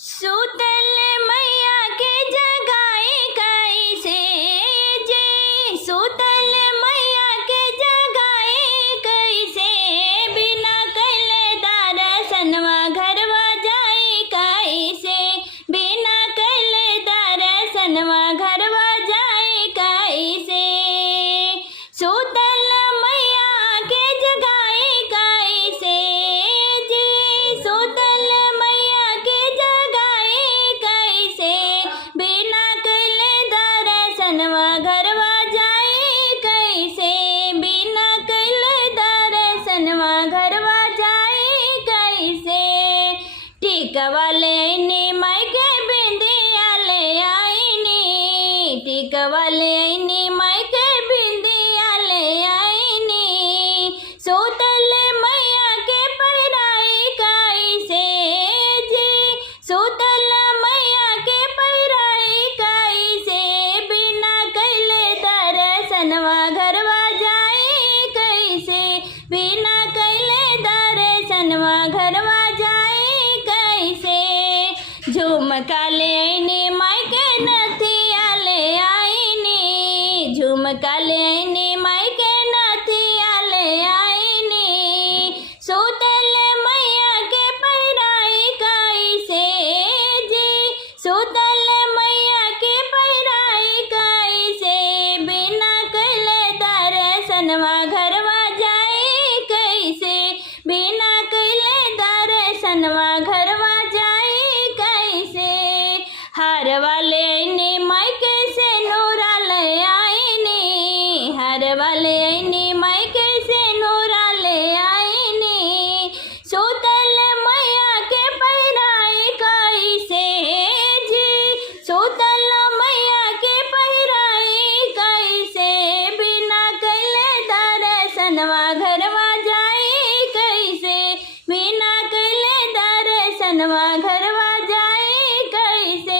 सुतल मैया के जगाई कैसे जी, सुतल मैया के जगाई कैसे, बिना कैले दर्शनवा घरवा जाई कैसे, बिना कैले दर्शनवा घरवा जाई कैसे। सुतल मैया के जगाई कैसे जी, सुतल मैया के जगाई कैसे, बिना कैले दर्शनवा घरवा जाई कैसे, बिना कैले दर्शनवा घरवा जाई कैसे। टिकवा लेनी माई के बिंदिया ले आईनी, टिकवा लेनी माई के बिंदिया ले आईनी, सुतल मैया के पैराई कैसे जी, सुतल मैया के पैराई कैसे, बिना कैले दर्शनवा घरवा जाई कैसे, बिना कैले दर्शनवा घरवा जाई कैसे। झुमका ले आईनी माई के नथिया ले आईनी, झुमका ले आईनी माई के नथिया ले आईनी, सुतल मैया के पैराई कैसे जी, सुतल मैया के पैराई कैसे, बिना कैले दर्शनवा घरवा जाई कैसे, बिना कैले दर्शनवा घरवा जाई कैसे। हरवा ले आईनी माई के सेनुरा ले आईनी, हरवा ले आईनी माई के सेनुरा ले आईनी, सुतल मैया के पैराई कैसे जी, सुतल मैया के पैराई कैसे, बिना कैले दर्शनवा घरवा जाई कैसे, बिना कैले दर्शनवा घरवा जाई कैसे।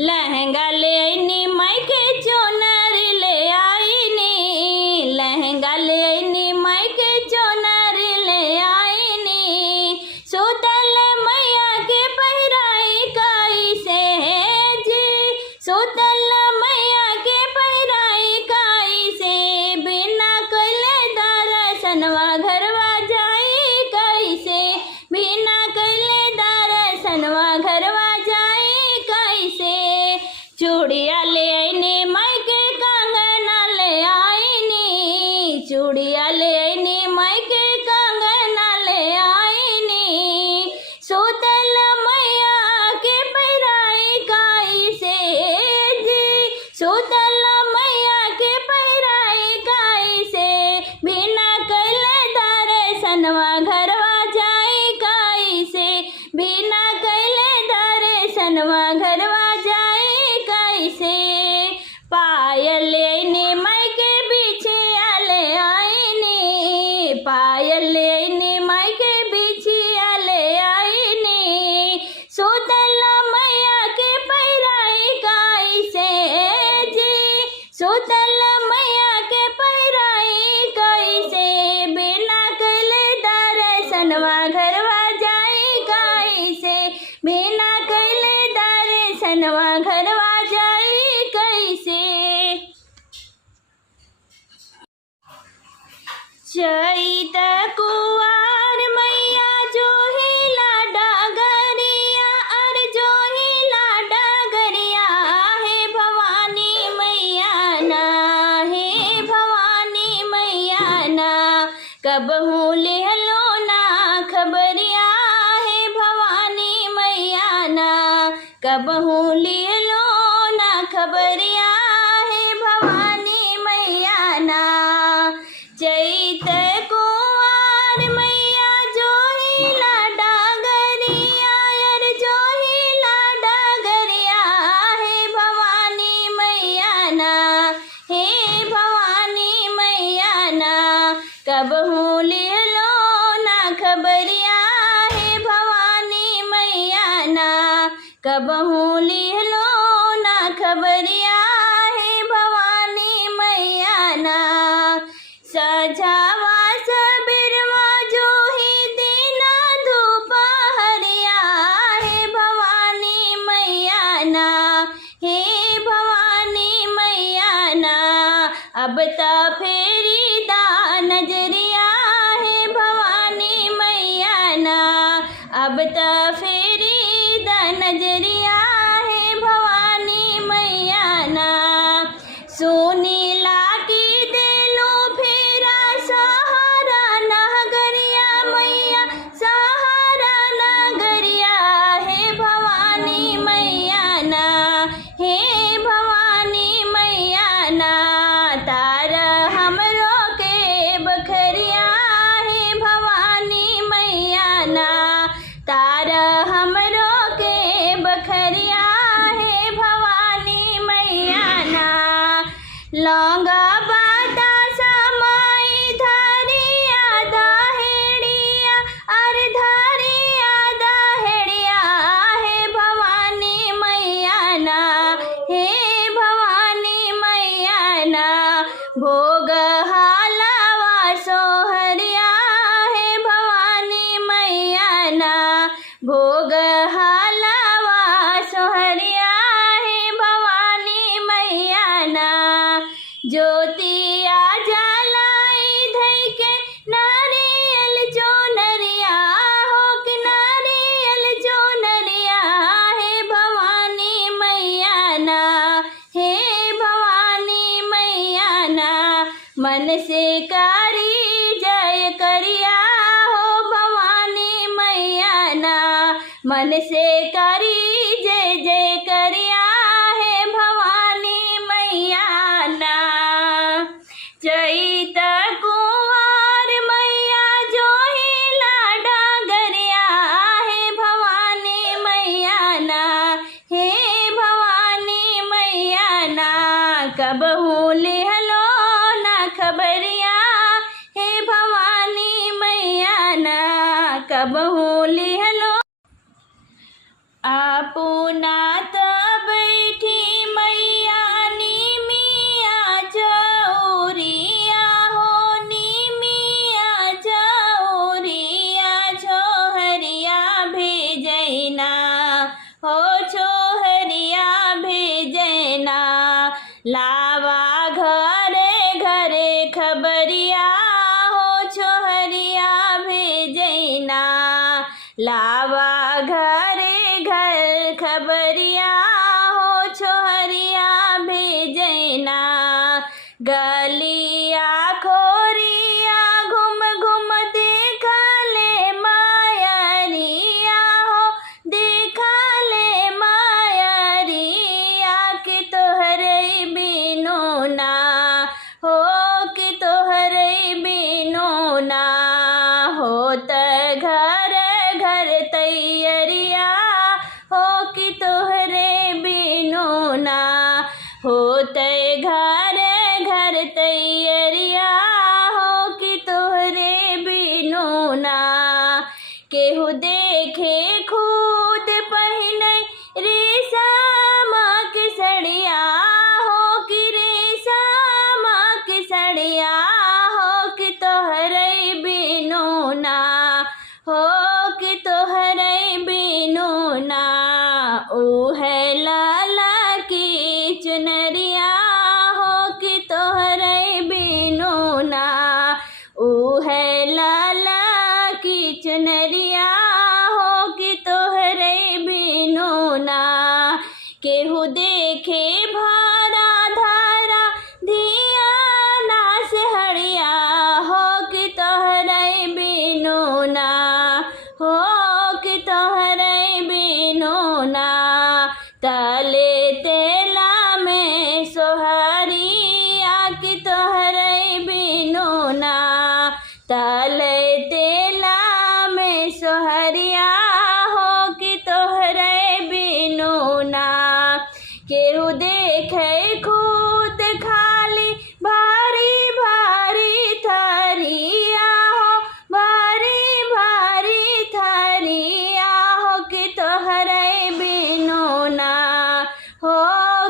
लहंगा ले आईनी माई के चुनरी ले आईनी, लहंगा ले आईनी माई के चुनरी ले आईनी, सुतल मैया के पैराई कैसे जी, सुतल मैया के पैराई कैसे, बिना कैले दर्शनवा घरवा जाई कैसे, बिना कैले दर्शनवा घरवा जाई कैसे। चूड़िया ले आईनी माई के कंगना ले आईनी, चूड़िया ले आईनी माई के कंगना ले आईनी, सुतल मैया के पैराई कैसे जी, सुतल मैया के पैराई कैसे, बिना कैले दर्शनवा घरवा जाई कैसे, बिना कैले दर्शनवा घरवा जाई कैसे। पायल ले आईनी माई के बिछिया ले आईनी, पायल ले आईनी माई के बिछिया ले आईनी, सुतल मैया के पैराई कैसे जी, सुतल मैया के पैराई कैसे, बिना कैले दर्शनवा घरवा जाई कैसे, बिना कैले दर्शनवा घरवा जाई कैसे। चैत कुवार मैया जो हिला डगरिया, अर जो हिला डगरिया, हे भवानी मैया ना, हे भवानी मैया ना, कबहू लेहलो ना खबरिया, हे भवानी मैया ना, कबहू लेहलो ना खबरिया, हे भवानी मैया ना। चैत कुवार मैया जो हिला डगरिया, अर जो हिला डगरिया, हे भवानी मैया ना, हे भवानी मैया ना, कबहू लेहलो ना खबरिया, हे भवानी मैया ना, कबहू लेहलो ना खबरिया, हे भवानी मैया ना। सजावा सबेरवा जो ही दीना दोपहरिया, हे भवानी अब त फेरी दा नजरिया है भवानी मैया ना, अब त फेरी दा नजरिया है भवानी मैया ना। सुनीला की दिलो फेरा सहारा नगरिया मैया, सहारा नगरिया है भवानी मैया ना, हे भवानी मैया ना। तार हमरो के बखरिया है भवानी मैया ना, तार हमरो के बखरिया है भवानी मैया ना। लौंगा बाता समाई धारिया दाहेड़िया, अरे धारिया दाहेड़िया है भवानी मैया ना, हे भवानी मैया ना। भोग हालावा सोहरिया है भवानी मैया ना, भोग हालावा सोहरिया है भवानी मैया ना। ज्योतिया जलाई धई के नारियल चोनरिया हो, कि नारियल चोनरिया है भवानी मैया ना, हे भवानी मैया ना। मन से कारी जय करिया हो भवानी मैया ना, मन से कारी जय जय करिया है भवानी मैया ना। चैत कुंवर मैया जो हिला डागरिया है भवानी मैया ना, हे भवानी मैया ना। कबहू लिहलो ना खबरिया हे भवानी मैया ना, कबहू लिहलो। आपुना त बैठी मैया निमिया चौरिया हो, निमिया चौरिया छोहरिया भेजैना हो, छोहरिया भेजैना। लावा घरे घरे खबरिया हो, छोहरिया भेजैना। लावा घरे घर खबरिया हो, छोहरिया भेजैना। गलिया खोरिया घूम घूम देखा ले मायरिया हो, देखा ले मायरिया। कि तोहरे बिनु ना हो, कि तोहरे बिनु ना होत घर घर तैयरिया हो, कि तोहरे बिनु ना होते घर घर तैयरिया हो, कि तोहरे बिनु ना। केहू देखे खुद पहिने रेशम के सड़िया हो, कि रेशम के सड़िया हो, कि तोहरे बिनु ना हो, कि तोहरे बिनु ना। ओ है लाला की चुनरिया हो, कि तोहरे बिनु ना। ओ है लाला की चुनरिया हो, कि तोहरे बिनु ना। केहू देखे भारा धारा धिया ना से हड़िया हो, कि तोहरे बिनु ना हो, कि तोहरे बिनु ना। तले तेला में सोहरिया, कि तोहरे बिनु ना। तले तेला में सोहरिया हो, कि तोहरे बिनु ना। केहू देखे खुद खाली भारी भारी थरिया हो, भारी भारी थरिया हो, कि तोहरे बिनु ना हो,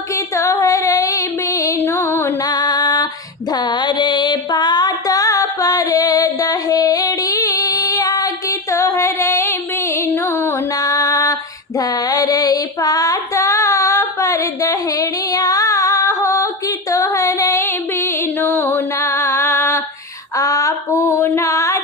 कि तोहरे बिनु ना। धरे पात पर दहेड़िया, कि तोहरे बिनु ना। धरे पात पर दहेड़िया हो, कि तोहरे बिनु बापूना